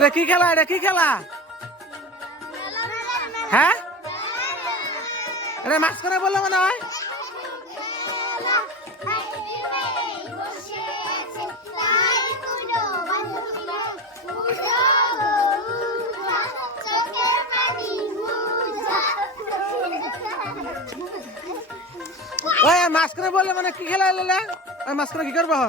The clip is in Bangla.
এটা কি খেলা? এটা কি খেলা? হ্যাঁ, এটা মাঝখানে বললে মনে হয়। ওই মাঝখানে বললে মানে কি খেলা এলে? ওই মাঝখানে কি করবো?